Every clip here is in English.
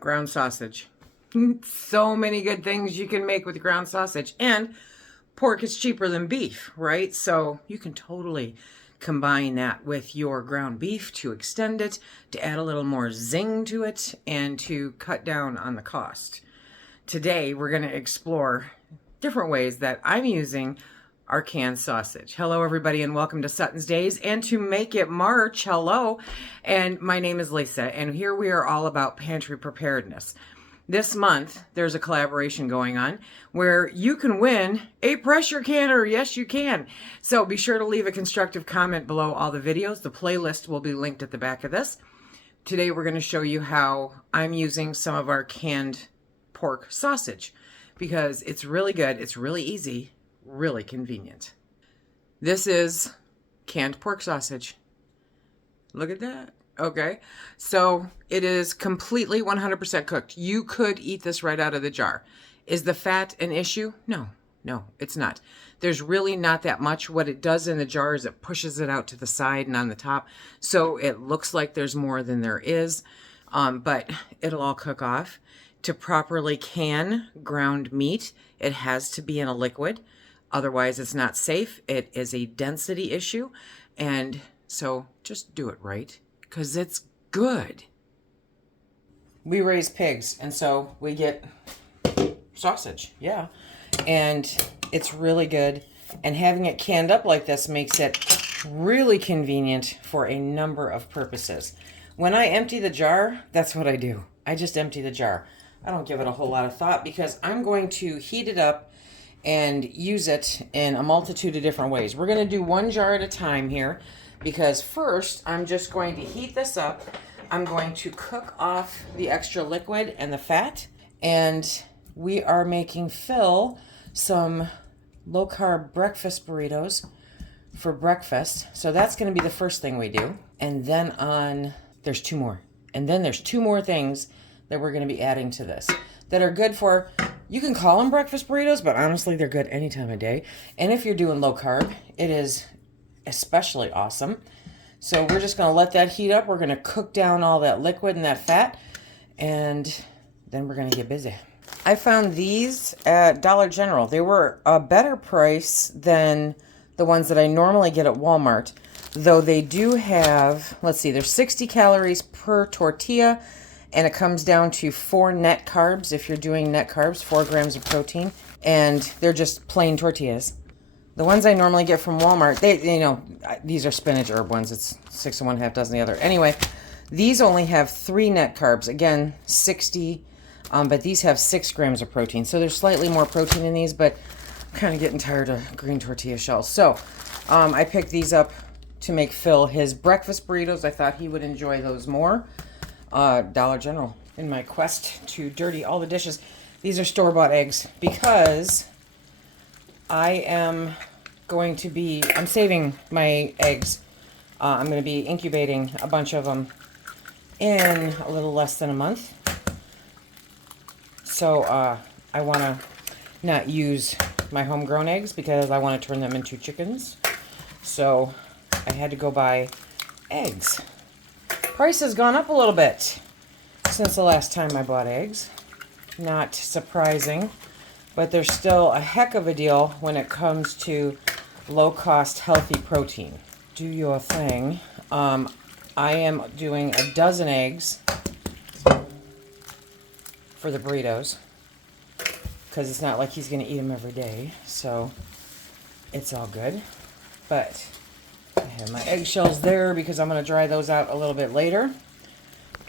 ground sausage. So many good things you can make with ground sausage. And pork is cheaper than beef, right? So you can totally combine that with your ground beef to extend it, to add a little more zing to it, and to cut down on the cost. Today, we're going to explore different ways that I'm using our canned sausage. Hello, everybody, and welcome to SuttonsDaze. And to make it March, hello. And my name is Lisa, and here we are all about pantry preparedness. This month, there's a collaboration going on where you can win a pressure canner. Yes, you can. So be sure to leave a constructive comment below all the videos. The playlist will be linked at the back of this. Today, we're going to show you how I'm using some of our canned pork sausage because it's really good. It's really easy, really convenient. This is canned pork sausage. Look at that. Okay, so it is completely 100% cooked. You could eat this right out of the jar. Is the fat an issue? No, it's not. There's really not that much. What it does in the jar is it pushes it out to the side and on the top, so it looks like there's more than there is, but it'll all cook off. To properly can ground meat, it has to be in a liquid. Otherwise, it's not safe. It is a density issue, and so just do it right. Because it's good. We raise pigs, and so we get sausage, yeah. And it's really good. And having it canned up like this makes it really convenient for a number of purposes. When I empty the jar, that's what I do. I just empty the jar. I don't give it a whole lot of thought because I'm going to heat it up and use it in a multitude of different ways. We're going to do one jar at a time here. Because first, I'm just going to heat this up. I'm going to cook off the extra liquid and the fat. And we are making Phil some low-carb breakfast burritos for breakfast. So that's going to be the first thing we do. And then there's two more. And then there's two more things that we're going to be adding to this that are good for, you can call them breakfast burritos, but honestly, they're good any time of day. And if you're doing low-carb, it is especially awesome. So we're just going to let that heat up. We're going to cook down all that liquid and that fat, and then we're going to get busy. I found these at Dollar General. They were a better price than the ones that I normally get at Walmart, though they do have, let's see, there's 60 calories per tortilla, and it comes down to 4 net carbs if you're doing net carbs, 4 grams of protein, and they're just plain tortillas. The ones I normally get from Walmart, these are spinach herb ones. It's 6 and 1/2 dozen the other. Anyway, these only have 3 net carbs. Again, 60, but these have 6 grams of protein. So there's slightly more protein in these, but I'm kind of getting tired of green tortilla shells. So I picked these up to make Phil his breakfast burritos. I thought he would enjoy those more. Dollar General, in my quest to dirty all the dishes. These are store-bought eggs because I'm saving my eggs. I'm going to be incubating a bunch of them in a little less than a month. So I want to not use my homegrown eggs because I want to turn them into chickens. So I had to go buy eggs. Price has gone up a little bit since the last time I bought eggs. Not surprising. But there's still a heck of a deal when it comes to low-cost, healthy protein. Do your thing. I am doing a dozen eggs for the burritos because it's not like he's going to eat them every day, so it's all good. But I have my eggshells there because I'm going to dry those out a little bit later.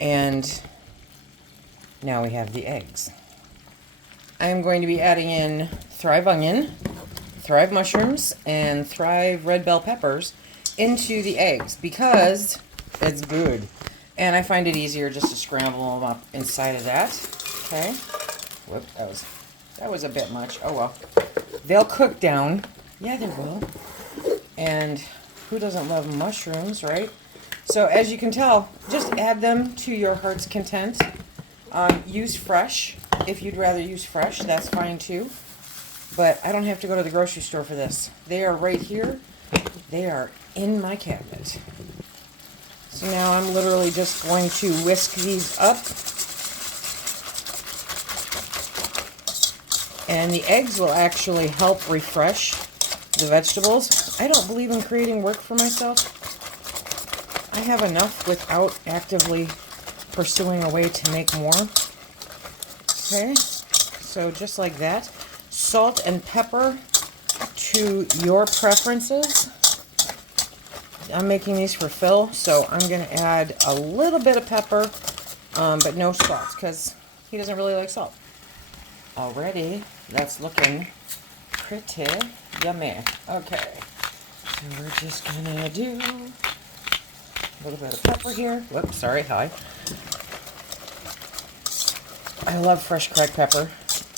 And now we have the eggs. I'm going to be adding in Thrive onion, Thrive mushrooms, and Thrive red bell peppers into the eggs because it's good. And I find it easier just to scramble them up inside of that. Okay. Whoop, that was a bit much. Oh well. They'll cook down. Yeah, they will. And who doesn't love mushrooms, right? So as you can tell, just add them to your heart's content. Use fresh. If you'd rather use fresh, that's fine too. But I don't have to go to the grocery store for this. They are right here. They are in my cabinet. So now I'm literally just going to whisk these up And the eggs will actually help refresh the vegetables. I don't believe in creating work for myself. I have enough without actively pursuing a way to make more. Okay, so just like that. Salt and pepper to your preferences. I'm making these for Phil, so I'm going to add a little bit of pepper, but no salt, because he doesn't really like salt. Already, that's looking pretty yummy. Okay, so we're just going to do a little bit of pepper here. Whoops, sorry, hi. I love fresh cracked pepper.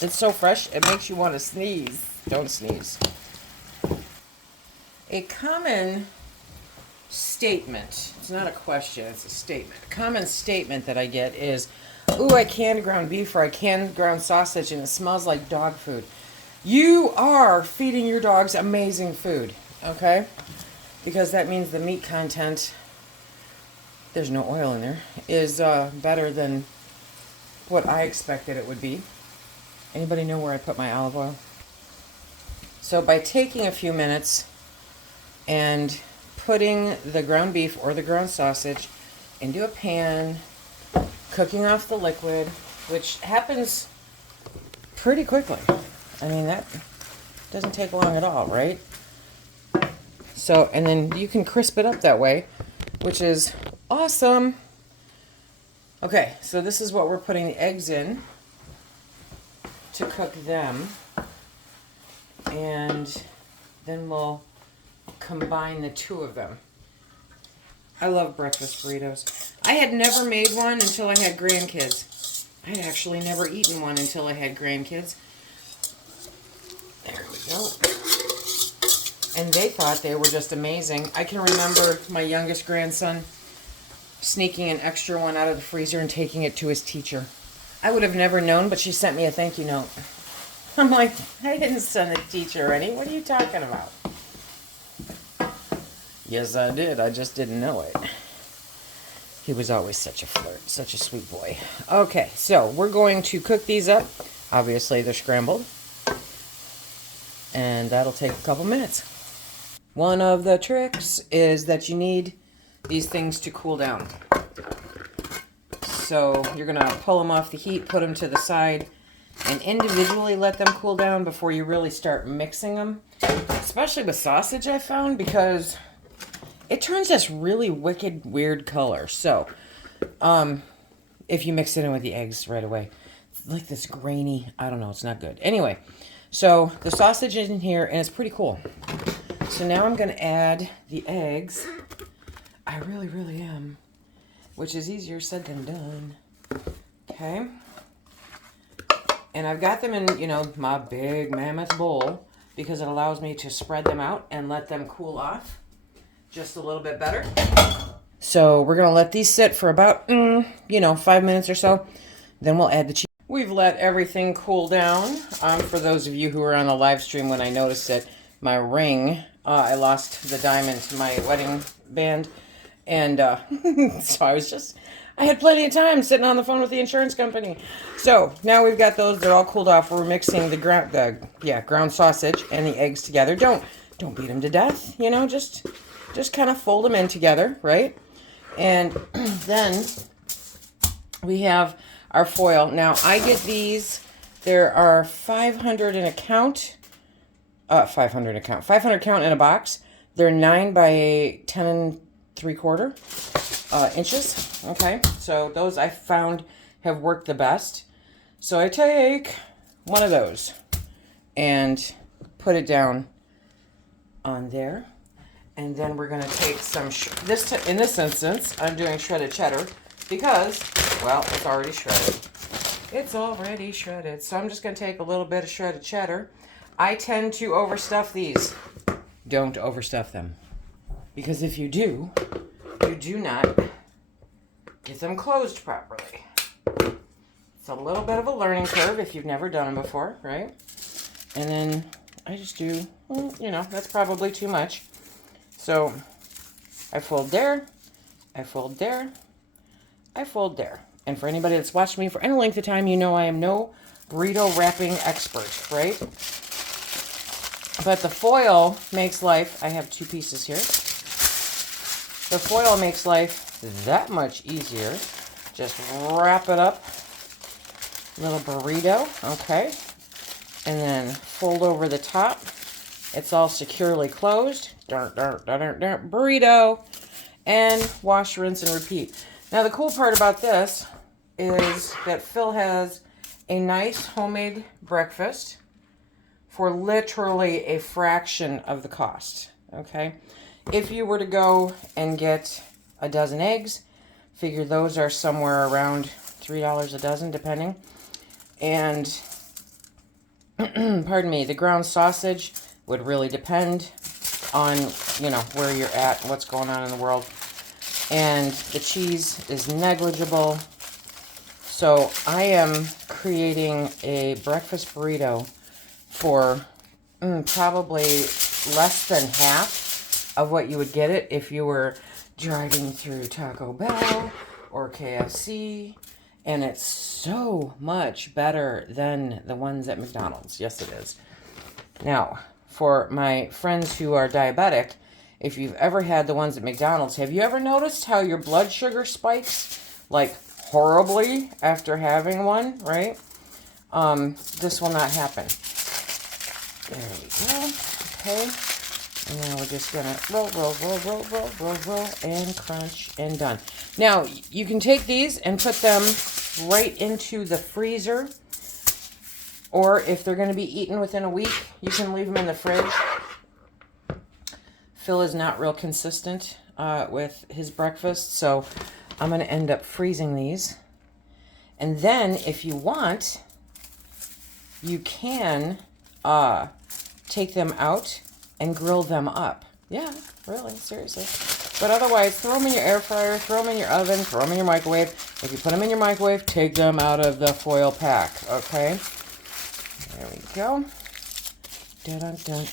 It's so fresh, it makes you want to sneeze. Don't sneeze. A common statement, it's not a question, it's a statement. A common statement that I get is, ooh, I canned ground beef or I canned ground sausage and it smells like dog food. You are feeding your dogs amazing food, okay? Because that means the meat content, there's no oil in there, is better than what I expected it would be. Anybody know where I put my olive oil? So by taking a few minutes and putting the ground beef or the ground sausage into a pan, cooking off the liquid, which happens pretty quickly. I mean, that doesn't take long at all, right? So, and then you can crisp it up that way, which is awesome. Okay, so this is what we're putting the eggs in to cook them. And then we'll combine the two of them. I love breakfast burritos. I had never made one until I had grandkids. I had actually never eaten one until I had grandkids. There we go. And they thought they were just amazing. I can remember my youngest grandson sneaking an extra one out of the freezer and taking it to his teacher. I would have never known, but she sent me a thank you note. I'm like, I didn't send the teacher any. What are you talking about? Yes, I did. I just didn't know it. He was always such a flirt, such a sweet boy. Okay, so we're going to cook these up. Obviously, they're scrambled. And that'll take a couple minutes. One of the tricks is that you need these things to cool down. So you're going to pull them off the heat, put them to the side, and individually let them cool down before you really start mixing them. Especially with sausage, I found, because it turns this really wicked, weird color. So, if you mix it in with the eggs right away, it's like this grainy, I don't know, it's not good. Anyway, so the sausage is in here, and it's pretty cool. So now I'm going to add the eggs. I really, really am. Which is easier said than done. Okay. And I've got them in, you know, my big mammoth bowl because it allows me to spread them out and let them cool off just a little bit better. So we're going to let these sit for about, 5 minutes or so. Then we'll add the cheese. We've let everything cool down. For those of you who were on the live stream when I noticed it, my ring, I lost the diamond to my wedding band. And so I had plenty of time sitting on the phone with the insurance company. So now we've got those. They're all cooled off. We're mixing the ground sausage and the eggs together. Don't beat them to death. Just kind of fold them in together, right? And then we have our foil. Now I get these. There are 500 in a count. 500 count in a box. They're 9 by 10 3/4 inches. Okay, so those I found have worked the best. So I take one of those and put it down on there. And then we're going to take some, in this instance, I'm doing shredded cheddar because, well, it's already shredded. It's already shredded. So I'm just going to take a little bit of shredded cheddar. I tend to overstuff these. Don't overstuff them. Because if you do, you do not get them closed properly. It's a little bit of a learning curve if you've never done them before, right? And then I just do, that's probably too much. So I fold there, I fold there, I fold there. And for anybody that's watched me for any length of time, you know I am no burrito wrapping expert, right? But the foil makes life, I have 2 pieces here. The foil makes life that much easier. Just wrap it up, little burrito, okay? And then fold over the top. It's all securely closed. Burrito. And wash, rinse, and repeat. Now the cool part about this is that Phil has a nice homemade breakfast for literally a fraction of the cost, okay? If you were to go and get a dozen eggs, figure those are somewhere around $3 a dozen, depending. And, pardon me, the ground sausage would really depend on, you know, where you're at, what's going on in the world. And the cheese is negligible. So I am creating a breakfast burrito for probably less than half of what you would get it if you were driving through Taco Bell or KFC. And it's so much better than the ones at McDonald's. Yes, it is. Now, for my friends who are diabetic, if you've ever had the ones at McDonald's, have you ever noticed how your blood sugar spikes like horribly after having one, right? This will not happen. There we go. Okay. And now we're just going to roll, and crunch, and done. Now, you can take these and put them right into the freezer. Or if they're going to be eaten within a week, you can leave them in the fridge. Phil is not real consistent with his breakfast, so I'm going to end up freezing these. And then, if you want, you can take them out and grill them up. Yeah, really, seriously. But otherwise, throw them in your air fryer, throw them in your oven, throw them in your microwave. If you put them in your microwave, take them out of the foil pack, okay? There we go. Dun-dun-dun.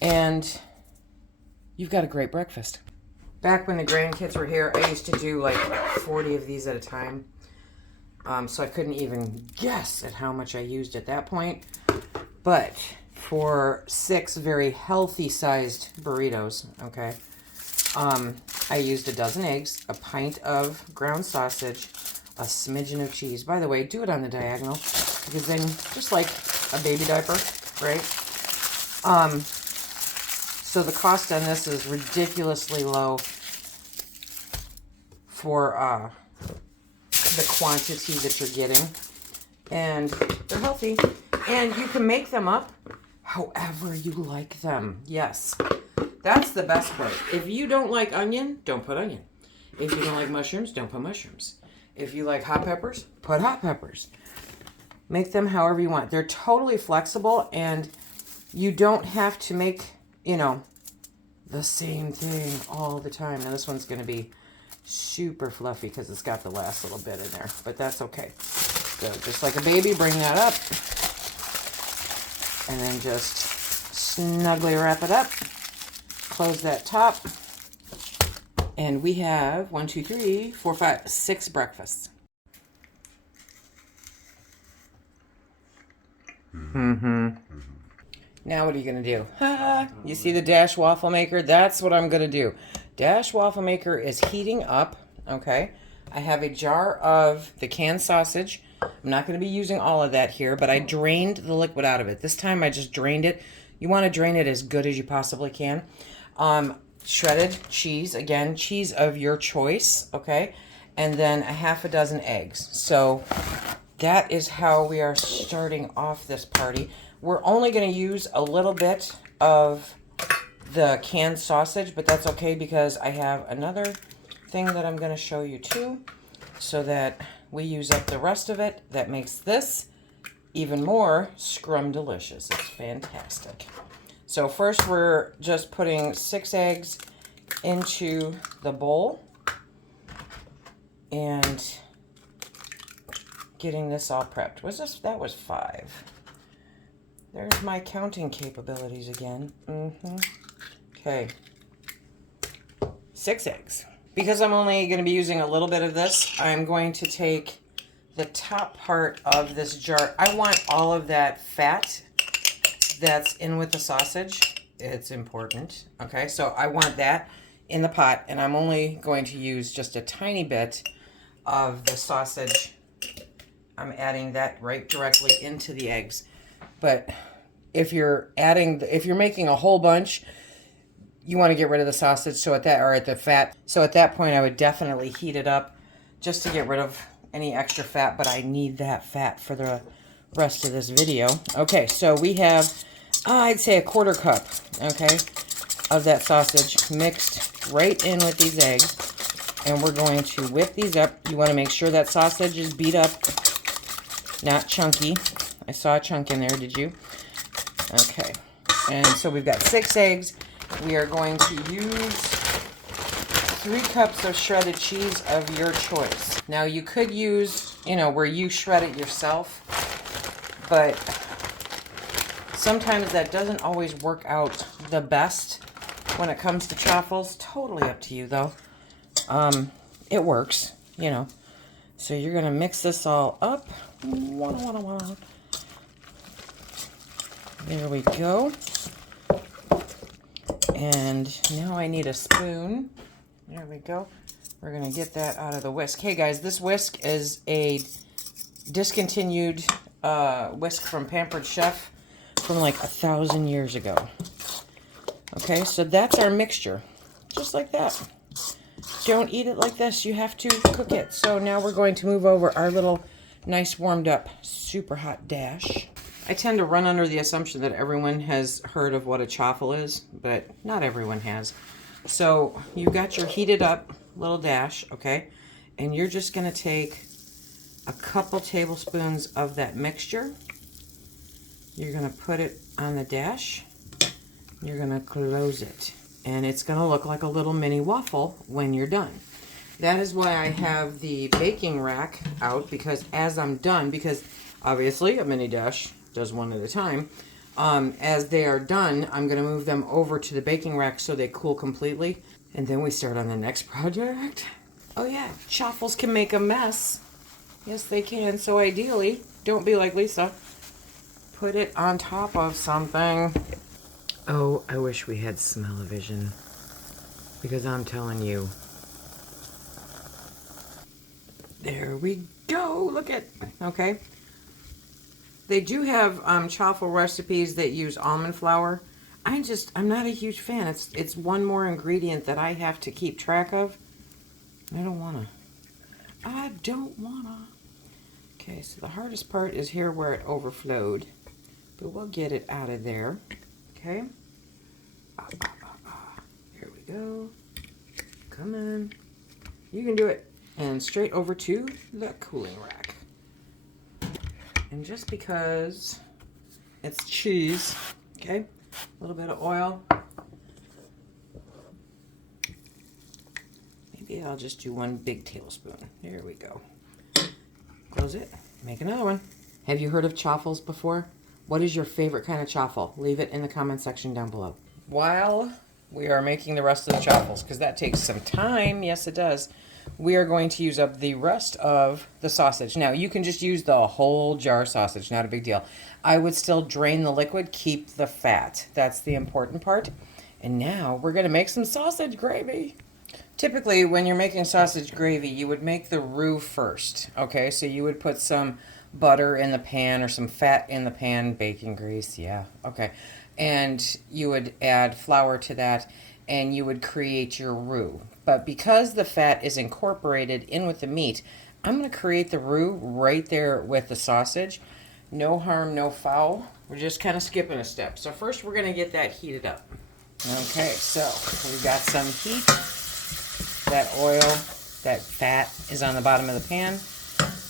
And you've got a great breakfast. Back when the grandkids were here, I used to do like 40 of these at a time. So I couldn't even guess at how much I used at that point. But for 6 very healthy sized burritos, okay, I used a dozen eggs, a pint of ground sausage, a smidgen of cheese. By the way, do it on the diagonal, because then, just like a baby diaper, right? So the cost on this is ridiculously low for the quantity that you're getting. And they're healthy. And you can make them up however you like them. Yes. That's the best part. If you don't like onion, don't put onion. If you don't like mushrooms, don't put mushrooms. If you like hot peppers, put hot peppers. Make them however you want. They're totally flexible, and you don't have to make, you know, the same thing all the time. Now this one's going to be super fluffy because it's got the last little bit in there, but that's okay. So just like a baby, bring that up, and then just snugly wrap it up. Close that top, and we have 1, 2, 3, 4, 5, 6 breakfasts. Now what are you going to do? You see the Dash waffle maker? That's what I'm going to do. Dash waffle maker is heating up, okay? I have a jar of the canned sausage. I'm not going to be using all of that here, but I drained the liquid out of it. This time I just drained it. You want to drain it as good as you possibly can. Shredded cheese, again, cheese of your choice, okay? And then a half a dozen eggs. So that is how we are starting off this party. We're only going to use a little bit of the canned sausage, but that's okay because I have another thing that I'm going to show you too, so that we use up the rest of it. That makes this even more scrum-delicious. It's fantastic. So first we're just putting 6 eggs into the bowl and getting this all prepped. That was 5. There's my counting capabilities again. Okay. 6 eggs. Because I'm only going to be using a little bit of this, I'm going to take the top part of this jar, I want all of that fat that's in with the sausage. It's important. Okay, so I want that in the pot, and I'm only going to use just a tiny bit of the sausage. I'm adding that right directly into the eggs. But if you're making a whole bunch, you want to get rid of the sausage, so at the fat. So at that point, I would definitely heat it up just to get rid of any extra fat, but I need that fat for the rest of this video. Okay, so we have, I'd say, a 1/4 cup, okay, of that sausage mixed right in with these eggs. And we're going to whip these up. You want to make sure that sausage is beat up, not chunky. I saw a chunk in there, did you? Okay, and so we've got 6 eggs. We are going to use 3 cups of shredded cheese of your choice. Now you could use, where you shred it yourself, but sometimes that doesn't always work out the best when it comes to chaffles. Totally up to you though. It works, So you're gonna mix this all up. There we go. And now I need a spoon. There we go. We're going to get that out of the whisk. Hey guys, this whisk is a discontinued whisk from Pampered Chef from like 1,000 years ago. Okay, so that's our mixture. Just like that. Don't eat it like this. You have to cook it. So now we're going to move over our little nice warmed up super hot dash. I tend to run under the assumption that everyone has heard of what a chaffle is, but not everyone has. So you've got your heated up little dash, okay? And you're just going to take a couple tablespoons of that mixture. You're going to put it on the dash. You're going to close it. And it's going to look like a little mini waffle when you're done. That is why I have the baking rack out, because as I'm done, because obviously a mini dash does one at a time. As they are done, I'm going to move them over to the baking rack so they cool completely. And then we start on the next project. Oh yeah, chaffles can make a mess. Yes, they can. So ideally, don't be like Lisa. Put it on top of something. Oh, I wish we had smell-o-vision. Because I'm telling you. There we go. Look at, okay. They do have chaffle recipes that use almond flour. I'm not a huge fan. It's one more ingredient that I have to keep track of. I don't wanna. Okay, so the hardest part is here where it overflowed. But we'll get it out of there. Okay. Here we go. Come on. You can do it. And straight over to the cooling rack. And just because it's cheese, okay, a little bit of oil. Maybe I'll just do 1 big tablespoon. There we go. Close it. Make another one. Have you heard of chaffles before? What is your favorite kind of chaffle? Leave it in the comment section down below. While we are making the rest of the chaffles, because that takes some time, yes it does, we are going to use up the rest of the sausage. Now, you can just use the whole jar of sausage, not a big deal. I would still drain the liquid, keep the fat. That's the important part. And now we're going to make some sausage gravy. Typically, when you're making sausage gravy, you would make the roux first. Okay, so you would put some butter in the pan or some fat in the pan, bacon grease, yeah, okay. And you would add flour to that, and you would create your roux. But because the fat is incorporated in with the meat, I'm going to create the roux right there with the sausage. No harm, no foul. We're just kind of skipping a step. So first we're going to get that heated up. Okay, so we've got some heat. That oil, that fat is on the bottom of the pan.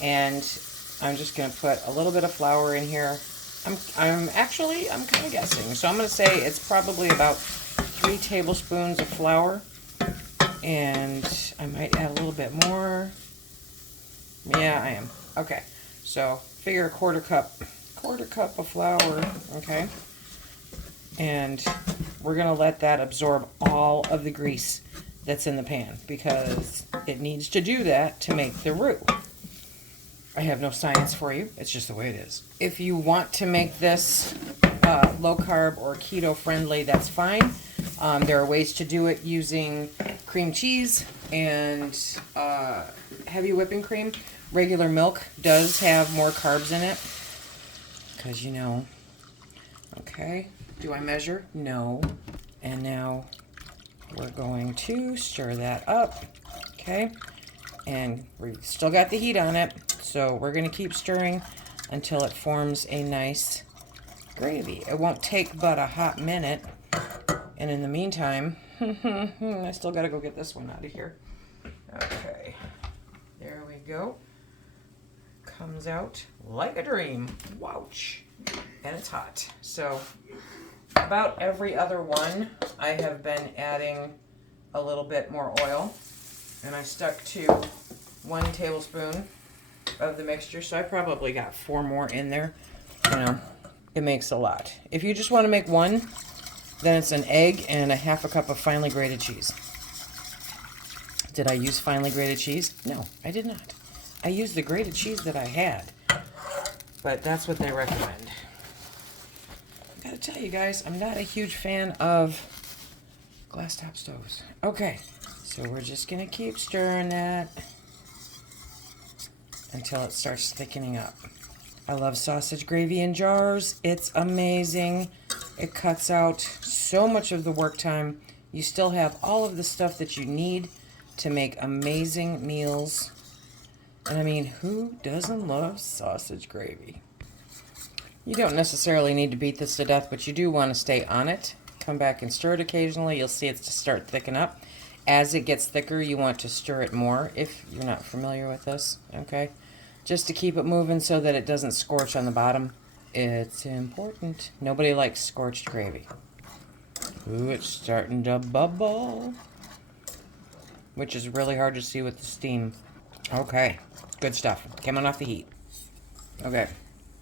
And I'm just going to put a little bit of flour in here. I'm kind of guessing. So I'm going to say it's probably about 3 tablespoons of flour. And I might add a little bit more. Yeah, I am. Okay. So figure a quarter cup of flour, okay? And we're going to let that absorb all of the grease that's in the pan because it needs to do that to make the roux. I have no science for you. It's just the way it is. If you want to make this low carb or keto friendly, that's fine. There are ways to do it using cream cheese and heavy whipping cream. Regular milk does have more carbs in it, because you know. Okay, do I measure? No. And now we're going to stir that up. Okay, and we've still got the heat on it, so we're going to keep stirring until it forms a nice gravy. It won't take but a hot minute. And in the meantime, I still got to go get this one out of here. Okay, there we go. Comes out like a dream. Wouch. And it's hot. So about every other one, I have been adding a little bit more oil. And I stuck to 1 tablespoon of the mixture. So I probably got 4 more in there. You know, it makes a lot. If you just want to make one, then it's an egg and a half a cup of finely grated cheese. Did I use finely grated cheese? No, I did not. I used the grated cheese that I had. But that's what they recommend. I gotta tell you guys, I'm not a huge fan of glass top stoves. Okay, so we're just gonna keep stirring that until it starts thickening up. I love sausage gravy in jars. It's amazing. It cuts out so much of the work time. You still have all of the stuff that you need to make amazing meals. And I mean, who doesn't love sausage gravy? You don't necessarily need to beat this to death, but you do want to stay on it. Come back and stir it occasionally. You'll see it to start thicken up. As it gets thicker, you want to stir it more if you're not familiar with this, okay? Just to keep it moving so that it doesn't scorch on the bottom. It's important. Nobody likes scorched gravy. Ooh, it's starting to bubble, which is really hard to see with the steam. Okay, good stuff. Coming off the heat. Okay,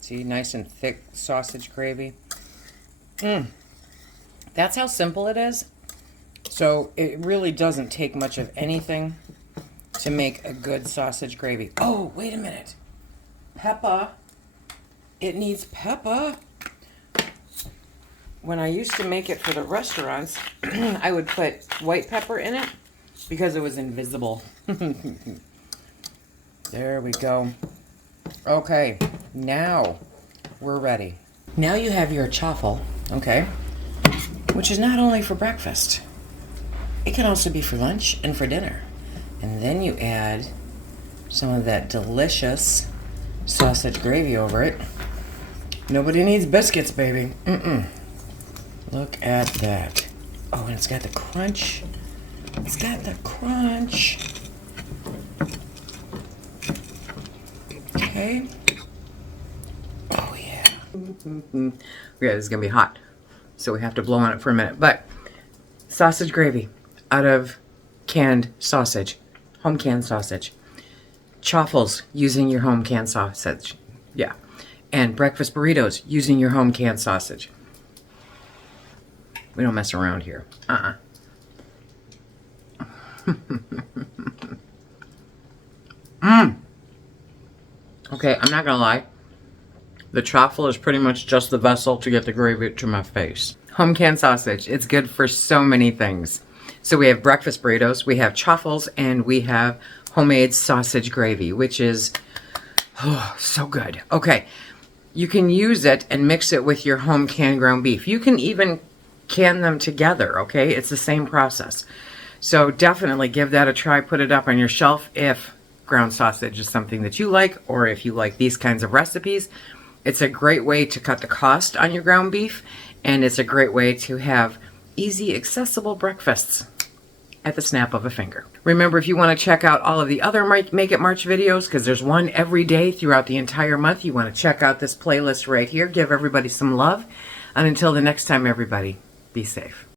see, nice and thick sausage gravy. That's how simple it is. So it really doesn't take much of anything to make a good sausage gravy. Oh, wait a minute. Pepper. It needs pepper. When I used to make it for the restaurants, I would put white pepper in it because it was invisible. There we go. Okay, now we're ready. Now you have your chaffle, okay, which is not only for breakfast. It can also be for lunch and for dinner. And then you add some of that delicious sausage gravy over it. Nobody needs biscuits, baby. Look at that. Oh, and it's got the crunch. It's got the crunch. Okay. Oh, yeah. Yeah, this is going to be hot. So we have to blow on it for a minute. But sausage gravy out of canned sausage. Home canned sausage. Chaffles using your home canned sausage. Yeah. And breakfast burritos using your home canned sausage. We don't mess around here. Okay, I'm not gonna lie. The chaffle is pretty much just the vessel to get the gravy to my face. Home canned sausage. It's good for so many things. So we have breakfast burritos, we have chaffles, and we have homemade sausage gravy, which is so good. Okay, you can use it and mix it with your home canned ground beef. You can even can them together, okay? It's the same process. So definitely give that a try. Put it up on your shelf if ground sausage is something that you like, or if you like these kinds of recipes. It's a great way to cut the cost on your ground beef, and it's a great way to have easy, accessible breakfasts at the snap of a finger. Remember, if you want to check out all of the other Make It March videos, because there's one every day throughout the entire month, you want to check out this playlist right here. Give everybody some love. And until the next time, everybody, be safe.